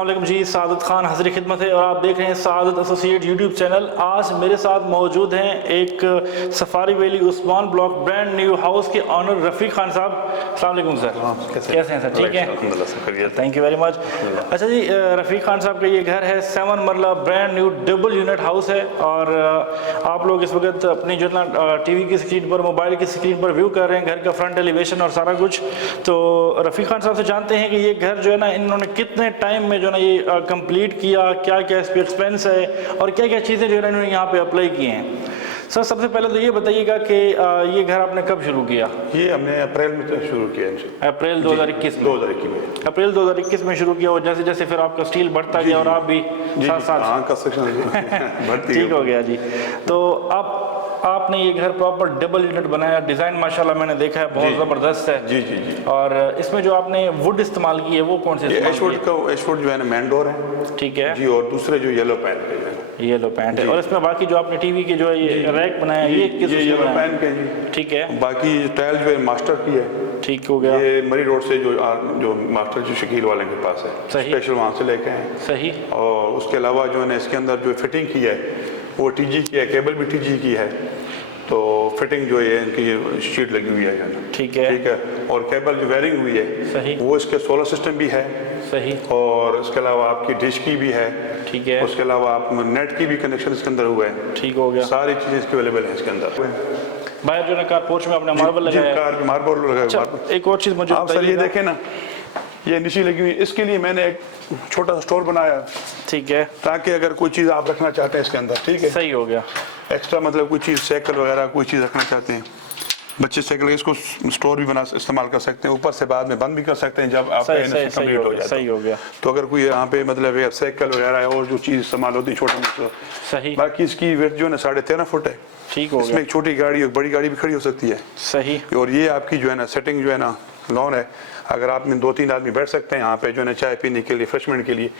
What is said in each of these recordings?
अस्सलाम वालेकुम जी, सादत खान हाज़िर खिदमत है और आप देख रहे हैं सादत एसोसिएट यूट्यूब चैनल। आज मेरे साथ मौजूद हैं एक safari valley Usman block brand new house के ऑनर रफ़ीक खान साहब। अस्सलाम वालेकुम सर, कैसे हैं सर? ठीक है, थैंक यू वेरी मच। अच्छा जी, रफ़ीक खान साहब का ये घर है 7 मरला brand new double unit house है और आप लोग इस वक्त अपनी जो है ना टीवी की स्क्रीन पर, मोबाइल की स्क्रीन पर व्यू कर रहे हैं घर का फ्रंट एलिवेशन और सारा कुछ। तो रफ़ीक खान साहब से जानते हैं कि ये घर जो है ना इन्होंने कितने टाइम में जो है ना ये कंप्लीट किया, क्या क्या इस पर एक्सपेंस है और क्या क्या चीज़ें जो है ना इन्होंने यहाँ पे अप्लाई की हैं। सर सबसे पहले तो ये बताइएगा कि ये घर आपने कब शुरू किया? ये हमने अप्रैल में शुरू किया। अप्रैल 2021 में। 2021 में अप्रैल 2021 में शुरू किया और जैसे जैसे फिर आपका स्टील बढ़ता गया और आप भी साथ साथ कंस्ट्रक्शन ठीक हो गया जी। तो आपने ये घर प्रॉपर डबल यूनिट बनाया, डिज़ाइन माशाल्लाह मैंने देखा है बहुत ज़बरदस्त है। जी जी जी। और इसमें जो आपने वुड इस्तेमाल की है वो कौन सी? एशवुड जो है ना मेन डोर है। ठीक है जी। और दूसरे जो येलो पैंट है, येलो पैंट है। और इसमें बाकी जो आपने टीवी की जो है ये रैक बनाया है, ये किस येलो पैंट है जी। ठीक है। बाकी टाइल जो है मास्टर की है। ठीक हो गया। ये मरी रोड से जो मास्टर जो शकील वाले के पास है, स्पेशल वहाँ से लेके हैं। सही। और उसके अलावा जो है इसके अंदर जो फिटिंग की है वो टीजी की है, केबल भी टीजी की है। तो फिटिंग जो है इनकी ये शीट लगी हुई है। ठीक है ठीक है। और केबल जो वायरिंग हुई है सही, वो इसके सोलर सिस्टम भी है। सही। और इसके अलावा आपकी डिश की भी है। ठीक है। उसके अलावा आप नेट की भी कनेक्शन इसके अंदर हुआ है। ठीक हो गया। सारी चीज़ें इसकी अवेलेबल है इसके अंदर। बाहर जो है कार पोर्च में आपने मार्बल लगाया है। कार मार्बल लगाया। अच्छा, एक और चीज़ मुझे आप सर ये देखें ना, ये नीचे लगी हुई, इसके लिए मैंने एक छोटा सा स्टोर बनाया। ठीक है। ताकि अगर कोई चीज़ आप रखना चाहते हैं इसके अंदर, ठीक है, सही हो गया। एक्स्ट्रा मतलब कोई चीज़ साइकिल वगैरह कोई चीज़ रखना चाहते हैं, बच्चे साइकिल इसको स्टोर भी बना इस्तेमाल कर सकते हैं, ऊपर से बाद में बंद भी कर सकते हैं जब आपका कंप्लीट हो जाए। सही हो गया। तो अगर कोई यहाँ पे मतलब साइकिल वगैरह है और जो चीज़ इस्तेमाल होती है छोटे मोटे, सही। बाकी इसकी वेट जो है ना 13.5 फुट है। ठीक हो गया। इसमें एक छोटी गाड़ी और बड़ी गाड़ी भी खड़ी हो सकती है। सही। और ये आपकी जो है ना सेटिंग जो है ना लॉन है, अगर आप में 2-3 आदमी बैठ सकते हैं यहाँ पे जो है ना चाय पीने के लिए, रिफ्रेशमेंट के लिए।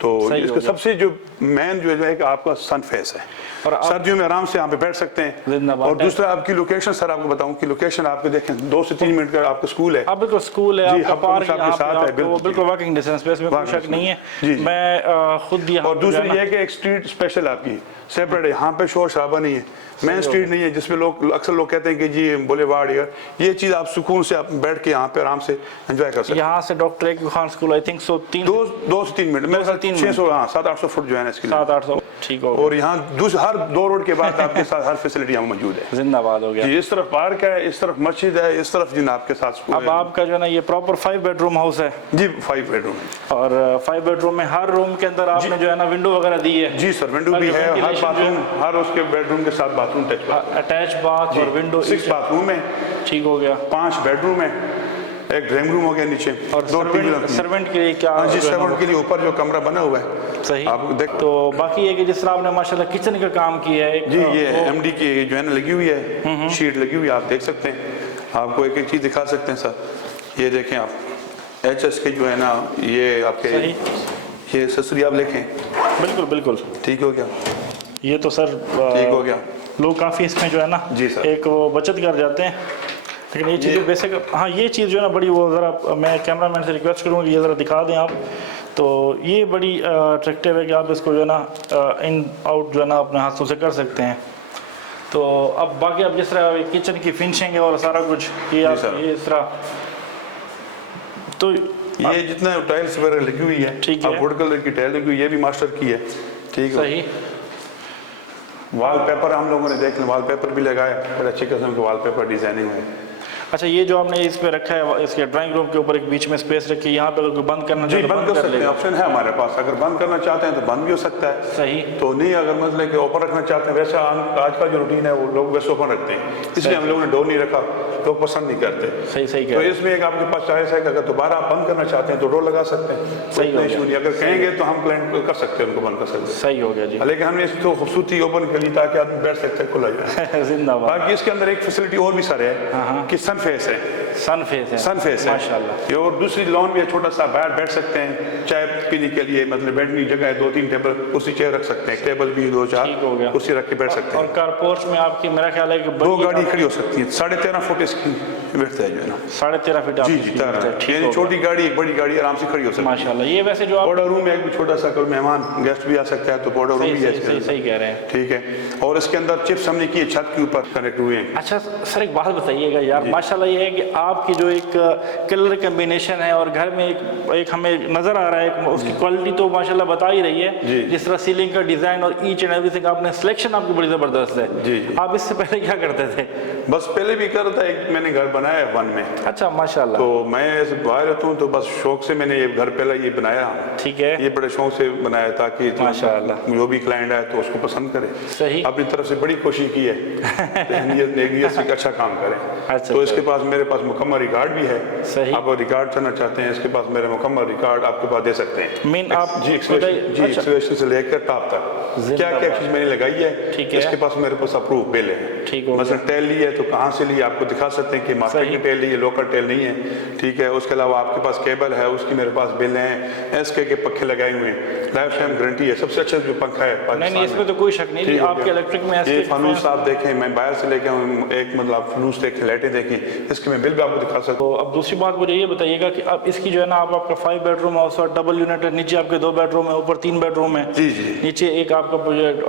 तो इसका सबसे जो मेन जो है कि आपका सन फेस है और सर्दियों में आराम से यहाँ पे बैठ सकते हैं। और दूसरा आपकी लोकेशन, सर आपको बताऊं कि लोकेशन आपके देखें 2 से 3 मिनट का आपका स्कूल है। बिल्कुल स्कूल है, आपका पार्क आपके साथ है, बिल्कुल वॉकिंग डिस्टेंस पे, इसमें कोई शक नहीं है। मैं खुद भी। और दूसरी ये कि एक स्ट्रीट स्पेशल आपकी सेपरेट है, यहाँ पे शोर शराबा नहीं है, मेन स्ट्रीट नहीं है जिसमें लोग अक्सर लोग कहते हैं कि जी बुलेवार्ड ये चीज़ आप सुकून से आप बैठ के यहाँ पे आराम से एंजॉय कर सकते हैं। यहाँ से डॉक्टर एक खान स्कूल आई थिंक 2 से 3 मिनट में 600 700-800 फुट जो है ना इसके 700-800 ठीक हो। और यहाँ हर 2 रोड के बाद आपके साथ हर फैसिलिटी यहाँ मौजूद है। जिंदाबाद हो गया जी। इस तरफ पार्क है, इस तरफ मस्जिद है, इस तरफ जिन आपके साथ। अब आपका जो है ना ये प्रॉपर 5 बेडरूम हाउस है जी। 5 बेडरूम और 5 बेडरूम में हर रूम के अंदर आपने जो है ना विंडो वगैरह दी है। जी सर, विंडो भी है, हर बाथरूम, हर उसके बेडरूम के साथ बाथरूम अटैच बाथ और विंडो। 6 बाथरूम है। ठीक हो गया। 5 बेडरूम है, एक ड्राइंग रूम हो गया नीचे और 2 सर्वेंट के लिए क्या? जी, सर्वेंट के लिए ऊपर जो कमरा बना हुआ है। सही। आप देख। तो बाकी ये कि जिस तरह आपने माशाल्लाह किचन का काम किया है जी, ये एमडी की जो है ना लगी हुई है, शीट लगी हुई है, आप देख सकते हैं। आपको एक एक चीज़ दिखा सकते हैं सर, ये देखें आप HS के जो है ना ये आपके ये ससुरी आप देखें। बिल्कुल बिल्कुल ठीक हो गया। ये तो सर ठीक हो गया। लोग काफ़ी इसमें जो है ना जी सर एक वो बचत कर जाते हैं, लेकिन ये चीज़ बेसिक। हाँ, ये चीज़ जो है ना बड़ी वो ज़रा मैं कैमरामैन से रिक्वेस्ट करूँगा कि ये ज़रा दिखा दें आप। तो ये बड़ी अट्रैक्टिव है कि आप इसको जो है ना इन आउट जो है ना अपने हाथों से कर सकते हैं। तो अब बाकी अब जिस तरह किचन की फिनिशिंग है और सारा कुछ ये इस तरह, तो ये जितना टाइल्स वगैरह लगी हुई है, ठीक है, वुड कलर की टाइल लगी हुई है, ये भी मास्टर की है। ठीक है। सही। वॉलपेपर हम लोगों ने देख लिया, वॉलपेपर भी लगाया, बड़े अच्छे किस्म के वॉलपेपर डिजाइनिंग है। अच्छा, ये जो आपने इस पे रखा है, इसके ड्राइंग रूम के ऊपर एक बीच में स्पेस रखी है, यहाँ पे अगर कोई बंद करना चाहे तो बंद कर सकते हैं, ऑप्शन है हमारे पास। अगर बंद करना चाहते हैं तो बंद भी हो सकता है। सही। तो नहीं, अगर मतलब कि ओपन रखना चाहते हैं, वैसा आज का जो रूटीन है वो लोग वैसे ओपन रखते हैं, इसलिए हम लोगों ने डोर नहीं रखा, लोग पसंद नहीं करते। सही सही। तो इसमें एक आपके पास चॉइस है कि अगर दोबारा आप बंद करना चाहते हैं तो डोर लगा सकते हैं, सही इशू नहीं। अगर कहेंगे तो हम क्लाइंट कर सकते हैं, उनको बंद कर सकते हैं। सही हो गया जी। लेकिन हमने इसको खूबसूरती ओपन कर ली ताकि आदमी बैठ सकते हैं खुला जाए। जिंदाबाद। बाकी इसके अंदर एक फैसिलिटी और भी सारे है कि सन फेस है। सन फेस है, सन फेस है माशाल्लाह। ये और दूसरी लॉन भी है, छोटा सा बाहर बैठ सकते हैं, चाय पीने के लिए मतलब बैठने की जगह है, 2-3 टेबल कुर्सी चेयर रख सकते हैं, टेबल भी 2-4 कुर्सी रख के बैठ सकते हैं। और कारपोर्च में आपकी मेरा ख्याल है कि 2 गाड़ी खड़ी हो सकती है, 13.5 फुट इसकी विड्थ है जो है ना, 13.5 फीट। जी जी, यानी छोटी गाड़ी एक बड़ी गाड़ी आराम से खड़ी हो सकती है माशाल्लाह। ये वैसे जो आप बड़ा रूम है, एक भी छोटा सा कोई मेहमान गेस्ट भी आ सकता है तो बड़ा रूम भी है इसके अंदर। सही कह रहे हैं, ठीक है। और इसके अंदर चिप्स हमने किए छत के ऊपर कनेक्ट हुए हैं। अच्छा सर एक बात बताइएगा यार, माशाल्लाह ये है कि आपकी जो एक कलर कम्बिनेशन है और घर में एक हमें नज़र आ रहा है उसकी क्वालिटी तो माशाल्लाह बता ही रही है, जिस तरह सीलिंग का डिज़ाइन और ईच एंड एवरीथिंग आपने सिलेक्शन आपकी बड़ी ज़बरदस्त है। जी आप इससे पहले क्या करते थे? बस पहले भी कर रहा था, एक मैंने घर बनाया है 1 में। अच्छा माशाल्लाह। तो मैं बाहर रहता हूँ तो बस शौक से मैंने ये घर पहले ये बनाया। ठीक है, ये बड़े शौक से बनाया ताकि माशाल्लाह जो भी क्लाइंट आए तो उसको पसंद करे। सही, अपनी तरफ से बड़ी कोशिश की है नियत से अच्छा काम करें। अच्छा, तो इसके पास मेरे पास मुकम्मल रिकॉर्ड भी है। सही, आप रिकॉर्ड करना चाहते हैं इसके पास मेरे मुकम्मल रिकॉर्ड आपके पास दे सकते हैं। मीन आप जी एक्सलेशन से लेकर टॉप तक क्या क्या चीज़ मैंने लगाई है, इसके पास मेरे पास अप्रूव बिल है। ठीक है, मतलब टेल ली है तो कहाँ से ली आपको दिखा सकते हैं कि मार्केट की टेल ली है, लोकल टेल नहीं है। ठीक है। उसके अलावा आपके पास केबल है, उसकी मेरे पास बिल हैं। एसके के पंखे लगाए हुए हैं, लाइफ टाइम गारंटी है, सबसे अच्छा जो पंखा है पाकिस्तान नहीं इसमें तो कोई शक नहीं। आपके इलेक्ट्रिक में ये फनूस आप देखें, मैं बाहर से लेके आऊँ एक मतलब फनूस देखें, लाइटें देखें, इसके मैं बिल भी आपको दिखा सकता हूँ। तो अब दूसरी बात मुझे ये बताइएगा कि अब इसकी जो है ना आपका 5 बेडरूम है, उस डबल यूनिट है, नीचे आपके 2 बेडरूम है, ऊपर 3 बेडरूम है। जी जी। नीचे एक आपका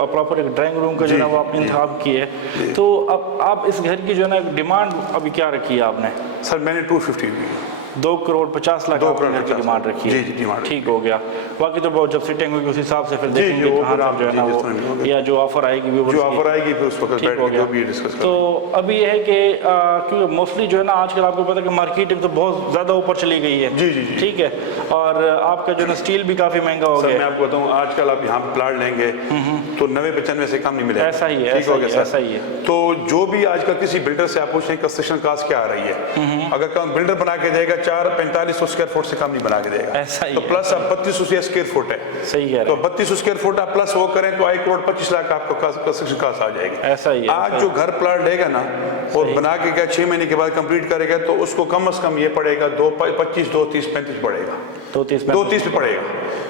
प्रॉपर एक ड्राइंग रूम का जो है वो आपने इंतखाब की है। तो अब आप इस घर की जो है ना डिमांड अभी क्या रखी है आपने? सर मैंने 250 2,50,00,000 आपने घर की डिमांड रखी है। जी डिमांड ठीक हो गया। बाकी तो जब सिटिंग होगी उस हिसाब से फिर देखेंगे कहाँ तक जो है ना वो या जो ऑफर आएगी वो जो ऑफर आएगी फिर उस वक्त बैठ के जो भी डिस्कस करेंगे। तो अभी ये है कि क्योंकि मोस्टली जो है ना आजकल आपको पता है कि मार्केटिंग तो बहुत ज़्यादा ऊपर चली गई है। जी जी जी। ठीक है। और आपका जो है ना स्टील भी काफ़ी महंगा हो गया। मैं आपको बताऊँ आजकल आप यहाँ पे प्लाट लेंगे तो 90-95 से कम नहीं मिलेगा। ऐसा ही है, ऐसा ही है। तो जो भी आजकल किसी बिल्डर से आप पूछें कंस्ट्रक्शन कास्ट क्या आ रही है, अगर कम बिल्डर बना के देगा 4-45 स्क्वायर फुट से कम नहीं बना के देगा। ऐसा ही तो प्लस अब 3200 स्क्वायर फुट है। सही है। तो 3200 स्क्वायर फुट आप प्लस वो करें तो 1,25,00,000 आपको कंस्ट्रक्शन कास्ट आ जाएगी। ऐसा ही है। आज जो घर प्लाट लेगा ना और बना के क्या 6 महीने के बाद कंप्लीट करेगा तो उसको कम से कम ये पड़ेगा 2,25, 2,30-35 पड़ेगा, 2,30 पे पड़ेगा।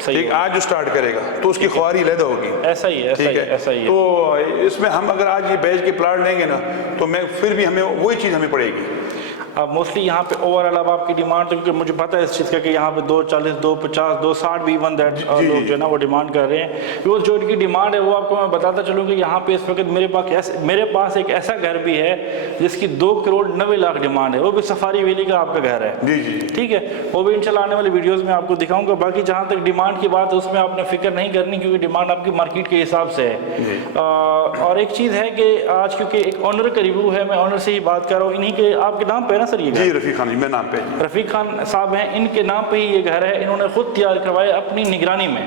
ठीक। आज जो स्टार्ट करेगा तो उसकी ख्वारी लैदा होगी। ऐसा ही है, ऐसा ही है। तो इसमें हम अगर आज ये बेच के प्लाट लेंगे ना तो मैं फिर भी हमें वही चीज़ हमें पड़ेगी। अब मोस्टली यहाँ पे ओवरऑल अब आपकी डिमांड तो क्योंकि मुझे पता है इस चीज़ का कि यहाँ पे 240, 250, 260 भी इवन दैट लोग जो है ना वो डिमांड कर रहे हैं। वो जो इनकी डिमांड है वो आपको मैं बताता चलूँ कि यहाँ पे इस वक्त मेरे पास एक ऐसा घर भी है जिसकी 2,90,00,000 डिमांड है, वो भी सफारी वैली का आपका घर है। जी जी। ठीक है। वो भी इंशाल्लाह आने वाली वीडियोज़ में आपको दिखाऊंगा। बाकी जहाँ तक डिमांड की बात है उसमें आपने फिक्र नहीं करनी क्योंकि डिमांड आपकी मार्केट के हिसाब से है। और एक चीज़ है कि आज क्योंकि एक ऑनर का रिव्यू है, मैं ऑनर से ही बात कर रहा हूँ। इन्हीं के आपके नाम पे है ना सर ये? जी रफ़ीक खान मैं नाम पे। रफ़ीक खान साहब हैं, इनके नाम पे ही ये घर है, इन्होंने खुद तैयार करवाया अपनी निगरानी में।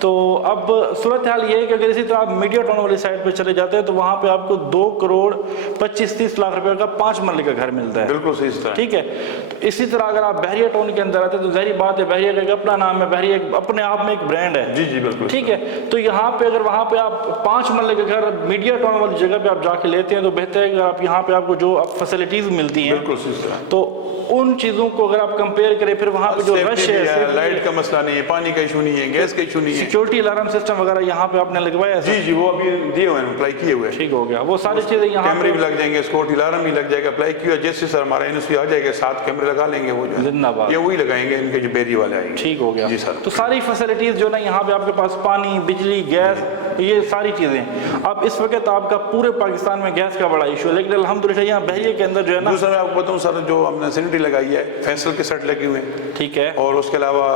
तो अब सूरत हाल ये है कि अगर इसी तरह आप मीडिया टाउन वाली साइड पे चले जाते हैं तो वहाँ पे आपको 2,25-30 लाख रुपए का 5 मरले का घर मिलता है। बिल्कुल सही। ठीक है। तो इसी तरह अगर आप बहरिया टाउन के अंदर आते हैं तो ज़ाहिर बात है बहरिया का एक अपना नाम है, बहरिया अपने आप में एक ब्रांड है। जी जी बिल्कुल। ठीक है। तो यहाँ पे अगर वहाँ पे आप 5 मरले का घर मीडिया टाउन वाली जगह पे आप जाके लेते हैं तो बेहतर है कि आप यहाँ पे आपको जो फैसिलिटीज मिलती हैं बिल्कुल सही। तो उन चीज़ों को अगर आप कंपेयर करें फिर वहाँ पे जो रश है, लाइट का मसला नहीं है, पानी का इशू नहीं है, गैस का इशू नहीं है, सिक्योरिटी अलार्म सिस्टम वगैरह यहाँ पे आपने लगवाया है? जी जी वो अभी दिए हुए हैं, अप्लाई किए हुए हैं। ठीक हो गया। वो सारी चीज़ें यहाँ कैमरे भी लग जाएंगे, सिक्योरिटी अलार्म भी लग जाएगा, अप्लाई किया जैसे सर हमारा एनओसी आ जाएगा 7 कैमरे लगा लेंगे वो जो जिंदाबाद ये वही लगाएंगे इनके जो बेरी वाले आएंगे। ठीक हो गया जी सर। तो सारी फैसिलिटीज़ जो ना यहाँ पे आपके पास पानी, बिजली, गैस, ये सारी चीज़ें। अब इस वक्त आपका पूरे पाकिस्तान में गैस का बड़ा इशू है लेकिन अल्हम्दुलिल्लाह यहाँ बहरिया के अंदर जो है ना। दूसरा मैं आपको बताऊँ सर जो हमने सैनिटरी लगाई है फैसल के सेट लगे हुए हैं। ठीक है। और उसके अलावा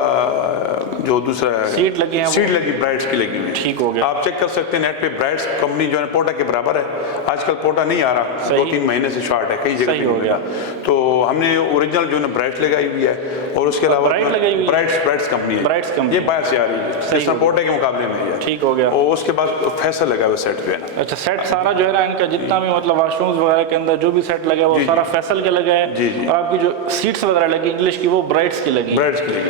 जो दूसरा सीट लगी है, सीट लगी ब्राइट्स की लगी हुई। ठीक हो गया। आप चेक कर सकते हैं नेट पे ब्राइट्स कंपनी जो है पोटा के बराबर है। आजकल पोटा नहीं आ रहा, 2-3 महीने से शॉर्ट है कई जगह। सही हो गया। तो हमने ओरिजिनल जो है ब्राइट्स लगाई हुई है और उसके अलावा ब्राइट्स कंपनी है, ब्राइट्स कंपनी ये बाहर से आ रही है, जिस पोटे के मुकाबले में है। ठीक हो गया। और उसके बाद फैसल लगा हुआ सेट जो है ना। अच्छा सेट सारा जो है ना इनका जितना भी मतलब वाशरूम्स वगैरह के अंदर जो भी सेट लगा है वो सारा फैसल के लगा है। और आपकी जो सीट्स वगैरह लगी इंग्लिश की वो ब्राइट्स की लगी।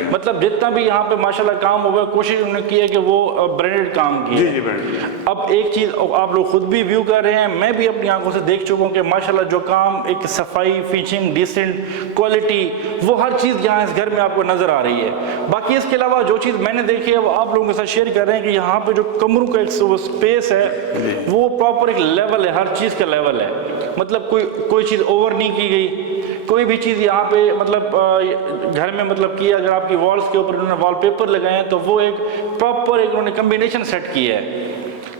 मतलब जितना भी यहाँ पे माशाल्लाह काम हुआ कोशिश उन्होंने की है कि वो ब्रांडेड काम की जी है। जी ब्रांड। अब एक चीज़ आप लोग खुद भी व्यू कर रहे हैं, मैं भी अपनी आंखों से देख चुका हूँ कि माशाल्लाह जो काम, एक सफाई, फिनिशिंग, डिसेंट, क्वालिटी, वो हर चीज़ यहाँ इस घर में आपको नज़र आ रही है। बाकी इसके अलावा जो चीज़ मैंने देखी है वो आप लोगों के साथ शेयर कर रहे हैं कि यहाँ पे जो कमरों का एक स्पेस है वो प्रॉपर एक लेवल है, हर चीज़ का लेवल है। मतलब कोई चीज़ ओवर नहीं की गई, कोई भी चीज़ यहाँ पे मतलब घर में मतलब की, अगर आपकी वॉल्स के ऊपर उन्होंने वॉलपेपर लगाए हैं तो वो एक प्रॉपर एक उन्होंने कम्बिनेशन सेट की है।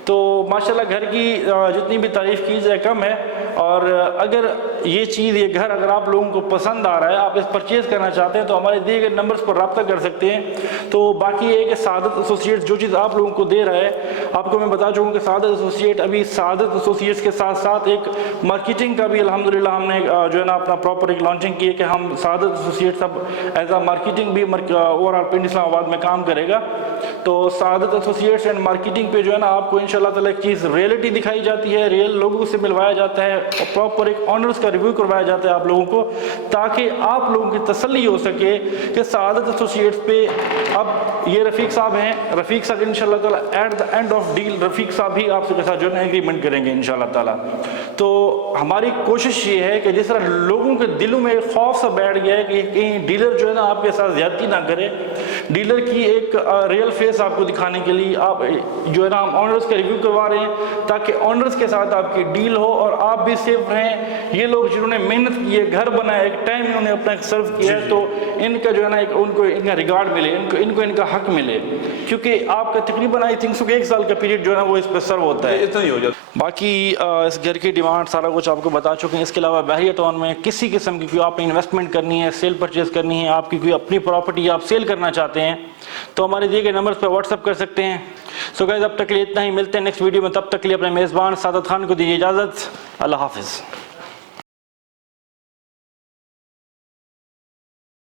तो माशाल्लाह घर की जितनी भी तारीफ़ की जाए कम है। और अगर ये चीज़, ये घर अगर आप लोगों को पसंद आ रहा है, आप इस परचेज़ करना चाहते हैं तो हमारे दिए गए नंबर्स पर रब्ता कर सकते हैं। तो बाकी ये कि सादत एसोसिएट्स जो चीज़ आप लोगों को दे रहा है, आपको मैं बता चुका हूँ कि सादत एसोसिएट अभी सादत एसोसिएट्स के साथ साथ एक मार्केटिंग का भी अल्हम्दुलिल्लाह हमने जो है ना अपना प्रॉपर एक लॉन्चिंग की है कि हम सादत एसोसिएट्स अब एज आ मार्केटिंग भी ओवरऑल पिंड इस्लामाबाद में काम करेगा। तो सादत एसोसिएट्स एंड मार्केटिंग पे जो है ना आपको इंशाल्लाह ताला एक चीज़ रियलिटी दिखाई जाती है, रियल लोगों से मिलवाया जाता है और प्रॉपर एक ऑनर्स का रिव्यू करवाया जाता है आप लोगों को, ताकि आप लोगों की तसल्ली हो सके कि सादत एसोसिएट्स पे अब ये रफ़ीक साहब हैं, रफ़ीक साहब इंशाल्लाह ताला at the end of deal Rafiq साहब भी आपके साथ जो है एग्रीमेंट करेंगे इंशाल्लाह ताला। तो हमारी कोशिश ये है कि जिस तरह लोगों के दिलों में एक खौफ सा बैठ गया है कि कहीं डीलर जो है ना आपके साथ ज़्यादती ना करे, डीलर की एक रियल फेस आपको दिखाने के लिए आप जो है ना हम ऑनर्स का रिव्यू करवा रहे हैं, ताकि ऑनर्स के साथ आपकी डील हो और आप भी सेफ रहें। ये लोग जिन्होंने मेहनत की है, घर बनाया, एक टाइम इन्होंने अपना एक सर्व किया है, तो इनका जो है ना एक उनको इनका रिगार्ड मिले, इनको इनका हक मिले, क्योंकि आपका तकरीबन आई थिंक 1 साल का पीरियड जो है ना वो इस पर सर्व होता है। इतना ही हो जाता। बाकी इस घर की डिमांड सारा कुछ आपको बता चुके हैं। इसके अलावा बहरिया टाउन में किसी किस्म की कोई आपने इन्वेस्टमेंट करनी है, सेल परचेज करनी है, आपकी कोई अपनी प्रॉपर्टी आप सेल करना चाहते हैं तो हमारे दिए गए नंबर्स पर व्हाट्सअप कर सकते हैं। सो गाइस अब तक के लिए इतना ही, मिलते हैं नेक्स्ट वीडियो में, तब तक के लिए अपने मेज़बान सादत खान को दीजिए इजाज़त। अल्लाह हाफिज़।